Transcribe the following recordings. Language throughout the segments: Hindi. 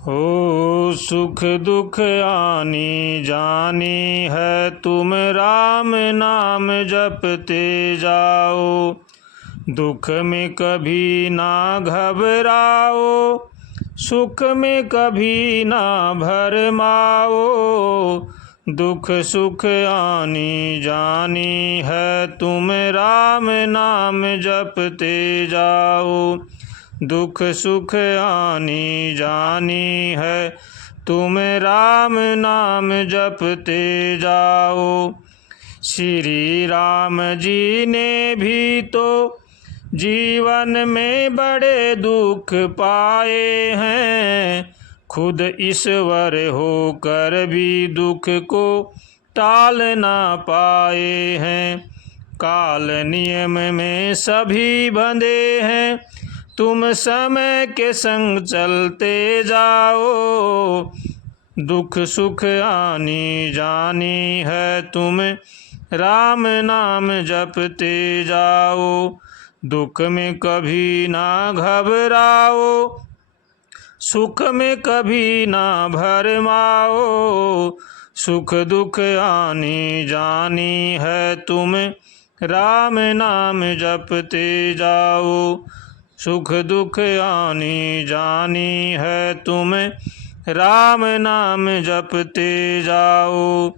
हो सुख दुख आनी जानी है, तुम राम नाम जपते जाओ। दुख में कभी ना घबराओ, सुख में कभी ना भरमाओ। दुख सुख आनी जानी है, तुम राम नाम जपते जाओ। दुख सुख आनी जानी है, तुम राम नाम जपते जाओ। श्री राम जी ने भी तो जीवन में बड़े दुख पाए हैं, खुद ईश्वर होकर भी दुख को टाल ना पाए हैं। काल नियम में सभी बंधे हैं, तुम समय के संग चलते जाओ। दुख सुख आनी जानी है, तुम राम नाम जपते जाओ। दुख में कभी ना घबराओ, सुख में कभी ना भरमाओ। सुख दुख आनी जानी है, तुम राम नाम जपते जाओ। सुख दुख आनी जानी है, तुम राम नाम जपते जाओ।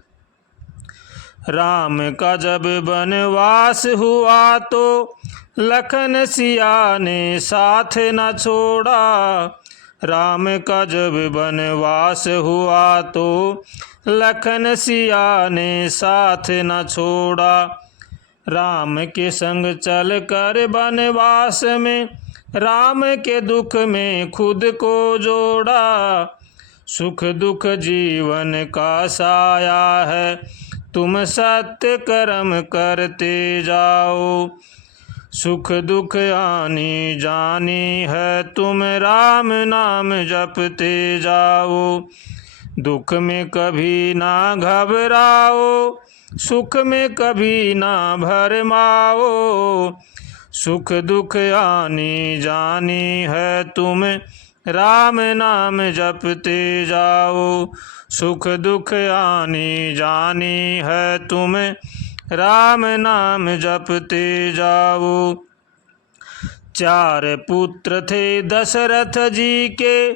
राम का जब वनवास हुआ तो लखन सिया ने साथ न छोड़ा। राम का जब वनवास हुआ तो लखन सिया ने साथ न छोड़ा। राम के संग चल कर वनवास में राम के दुख में खुद को जोड़ा। सुख दुख जीवन का साया है, तुम सत्य कर्म करते जाओ। सुख दुख आनी जानी है, तुम राम नाम जपते जाओ। दुख में कभी ना घबराओ, सुख में कभी ना भरमाओ। सुख दुख आनी जानी है, तुम राम नाम जपते जाओ। सुख दुख आनी जानी है, तुम राम नाम जपते जाओ। 4 पुत्र थे दशरथ जी के,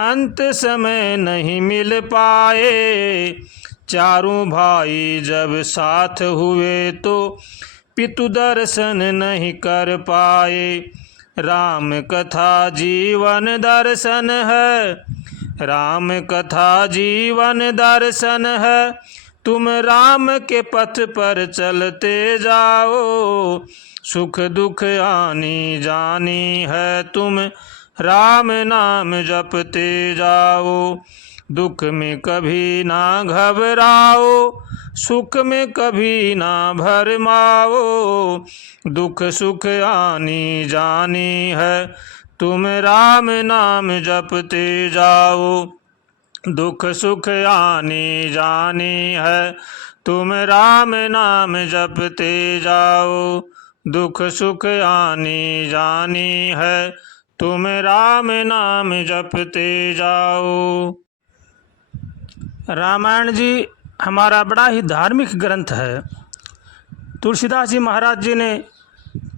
अंत समय नहीं मिल पाए। चारों भाई जब साथ हुए तो पितु दर्शन नहीं कर पाए। राम कथा जीवन दर्शन है, राम कथा जीवन दर्शन है। तुम राम के पथ पर चलते जाओ। सुख दुख आनी जानी है, तुम राम नाम जपते जाओ। दुख में कभी ना घबराओ, सुख में कभी ना भरमाओ। दुख सुख आनी जानी है, तुम राम नाम जपते जाओ। दुख सुख आनी जानी है, तुम राम नाम जपते जाओ। दुख सुख आनी जानी है, तुम राम नाम जपते जाओ। रामायण जी हमारा बड़ा ही धार्मिक ग्रंथ है। तुलसीदास जी महाराज जी ने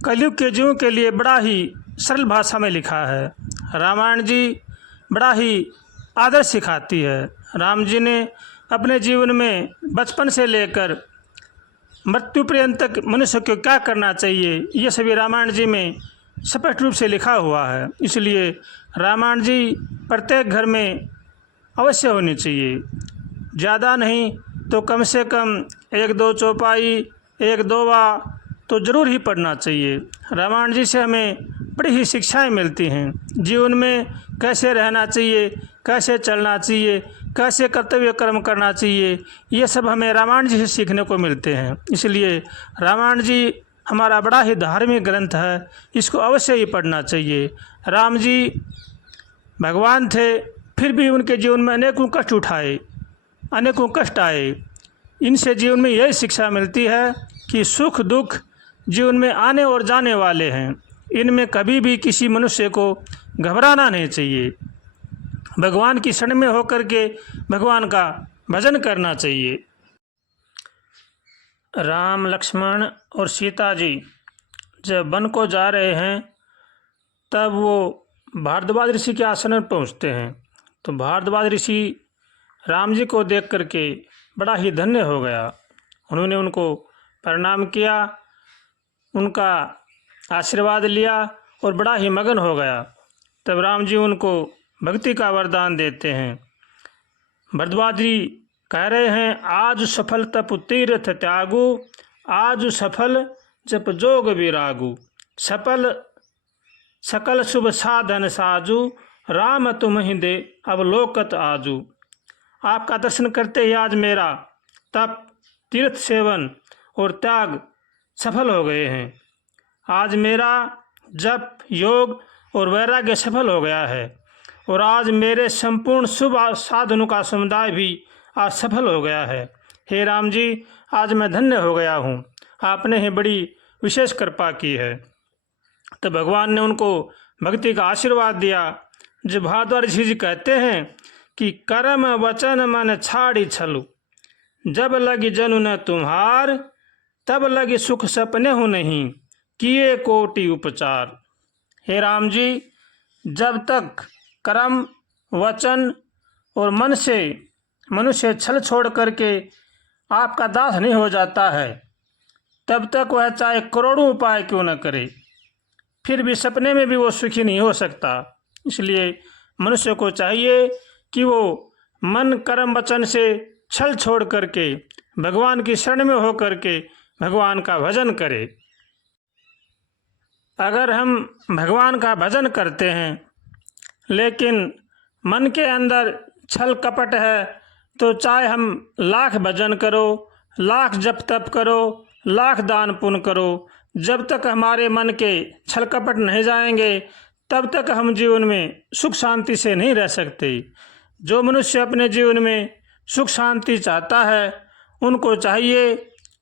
कलयुग के जीवों के लिए बड़ा ही सरल भाषा में लिखा है। रामायण जी बड़ा ही आदर्श सिखाती है। राम जी ने अपने जीवन में बचपन से लेकर मृत्यु पर्यंत तक मनुष्य को क्या करना चाहिए, ये सभी रामायण जी में स्पष्ट रूप से लिखा हुआ है। इसलिए रामायण जी प्रत्येक घर में अवश्य होनी चाहिए। ज़्यादा नहीं तो कम से कम 1-2 चौपाई, 1-2 तो ज़रूर ही पढ़ना चाहिए। रामायण जी से हमें बड़ी ही शिक्षाएं मिलती हैं। जीवन में कैसे रहना चाहिए, कैसे चलना चाहिए, कैसे कर्तव्य कर्म करना चाहिए, ये सब हमें रामायण जी से सीखने को मिलते हैं। इसलिए रामायण जी हमारा बड़ा ही धार्मिक ग्रंथ है, इसको अवश्य ही पढ़ना चाहिए। राम जी भगवान थे, फिर भी उनके जीवन में अनेकों कष्ट उठाए, अनेकों कष्ट आए। इनसे जीवन में यही शिक्षा मिलती है कि सुख दुख जीवन में आने और जाने वाले हैं, इनमें कभी भी किसी मनुष्य को घबराना नहीं चाहिए। भगवान की शरण में होकर के भगवान का भजन करना चाहिए। राम, लक्ष्मण और सीता जी जब वन को जा रहे हैं तब वो भारद्वाज ऋषि के आश्रम पर पहुँचते हैं। तो भारद्वाज ऋषि राम जी को देख करके बड़ा ही धन्य हो गया। उन्होंने उनको प्रणाम किया, उनका आशीर्वाद लिया और बड़ा ही मगन हो गया। तब राम जी उनको भक्ति का वरदान देते हैं। भारद्वाज जी कह रहे हैं, आज सफल तप तीर्थ त्यागु, आज सफल जप जोग विरागु, सफल सकल शुभ साधन साजू, राम तुम ही दे अवलोकत आजू। आपका दर्शन करते ही आज मेरा तप, तीर्थ सेवन और त्याग सफल हो गए हैं। आज मेरा जप, योग और वैराग्य सफल हो गया है और आज मेरे संपूर्ण शुभ साधनों का समुदाय भी आज सफल हो गया है। हे राम जी, आज मैं धन्य हो गया हूँ, आपने ही बड़ी विशेष कृपा की है। तो भगवान ने उनको भक्ति का आशीर्वाद दिया। जो भारद्वाज ऋषि जी कहते हैं कि कर्म वचन मन छाड़ी छलु, जब लगी जनु न तुम्हार, तब लगी सुख सपने हो नहीं, किए कोटि उपचार। हे राम जी, जब तक कर्म, वचन और मन से मनुष्य छल छोड़ करके आपका दास नहीं हो जाता है, तब तक वह चाहे करोड़ों उपाय क्यों न करे, फिर भी सपने में भी वो सुखी नहीं हो सकता। इसलिए मनुष्य को चाहिए कि वो मन, कर्म, वचन से छल छोड़ करके भगवान की शरण में हो करके भगवान का भजन करे। अगर हम भगवान का भजन करते हैं लेकिन मन के अंदर छल कपट है, तो चाहे हम लाख भजन करो, लाख जप तप करो, लाख दान पुण्य करो, जब तक हमारे मन के छल कपट नहीं जाएंगे तब तक हम जीवन में सुख शांति से नहीं रह सकते। जो मनुष्य अपने जीवन में सुख शांति चाहता है, उनको चाहिए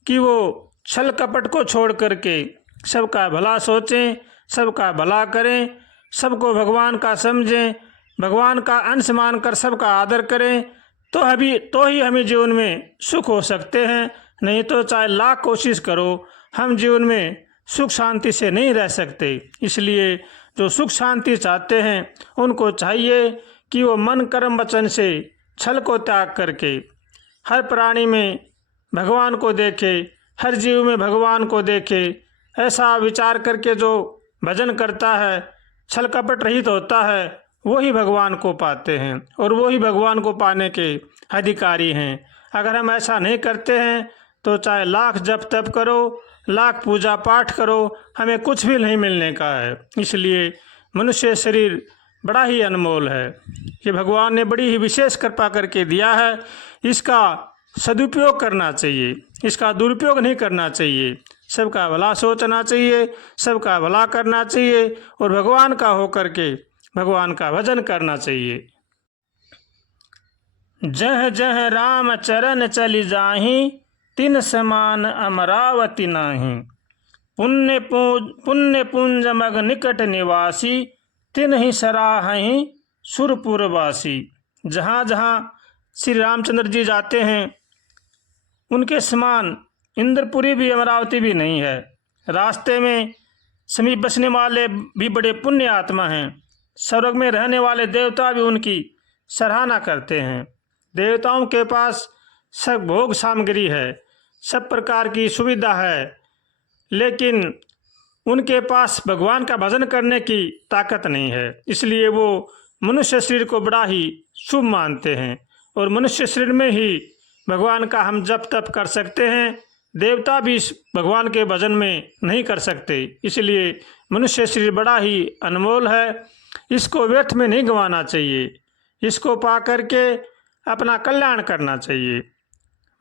कि वो छल कपट को छोड़ करके सबका भला सोचें, सबका भला करें, सबको भगवान का समझें, भगवान का अंश मानकर सबका आदर करें, तो ही हमें जीवन में सुख हो सकते हैं। नहीं तो चाहे लाख कोशिश करो, हम जीवन में सुख शांति से नहीं रह सकते। इसलिए जो सुख शांति चाहते हैं उनको चाहिए कि वो मन, कर्म, वचन से छल को त्याग करके हर प्राणी में भगवान को देखे, हर जीव में भगवान को देखे। ऐसा विचार करके जो भजन करता है, छल कपट रहित होता है, वही भगवान को पाते हैं और वही भगवान को पाने के अधिकारी हैं। अगर हम ऐसा नहीं करते हैं तो चाहे लाख जप तप करो, लाख पूजा पाठ करो, हमें कुछ भी नहीं मिलने का है। इसलिए मनुष्य शरीर बड़ा ही अनमोल है, ये भगवान ने बड़ी ही विशेष कृपा करके दिया है। इसका सदुपयोग करना चाहिए, इसका दुरुपयोग नहीं करना चाहिए। सबका भला सोचना चाहिए, सबका भला करना चाहिए और भगवान का होकर के भगवान का भजन करना चाहिए। जह जह राम चरण चली जाहि, तिन समान अमरावती नाही, पुण्य पुंज मग निकट निवासी, तिन ही सराहि सुरपुरवासी। जहाँ जहाँ श्री रामचंद्र जी जाते हैं उनके समान इंद्रपुरी भी, अमरावती भी नहीं है। रास्ते में समीप बसने वाले भी बड़े पुण्य आत्मा हैं। स्वर्ग में रहने वाले देवता भी उनकी सराहना करते हैं। देवताओं के पास सब भोग सामग्री है, सब प्रकार की सुविधा है, लेकिन उनके पास भगवान का भजन करने की ताकत नहीं है। इसलिए वो मनुष्य शरीर को बड़ा ही शुभ मानते हैं और मनुष्य शरीर में ही भगवान का हम जप तप कर सकते हैं। देवता भी इस भगवान के भजन में नहीं कर सकते। इसलिए मनुष्य शरीर बड़ा ही अनमोल है, इसको व्यर्थ में नहीं गंवाना चाहिए, इसको पा करके अपना कल्याण करना चाहिए।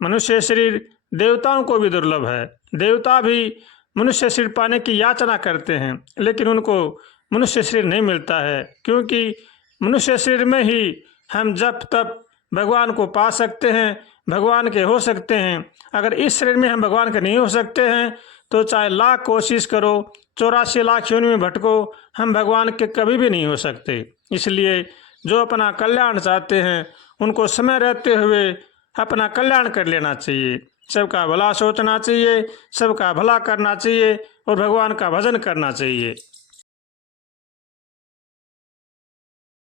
मनुष्य शरीर देवताओं को भी दुर्लभ है। देवता भी मनुष्य शरीर पाने की याचना करते हैं, लेकिन उनको मनुष्य शरीर नहीं मिलता है, क्योंकि मनुष्य शरीर में ही हम जप तप भगवान को पा सकते हैं, भगवान के हो सकते हैं। अगर इस शरीर में हम भगवान के नहीं हो सकते हैं तो चाहे लाख कोशिश करो, 84 लाख योनि में भटको, हम भगवान के कभी भी नहीं हो सकते। इसलिए जो अपना कल्याण चाहते हैं उनको समय रहते हुए अपना कल्याण कर लेना चाहिए। सबका भला सोचना चाहिए, सबका भला करना चाहिए और भगवान का भजन करना चाहिए।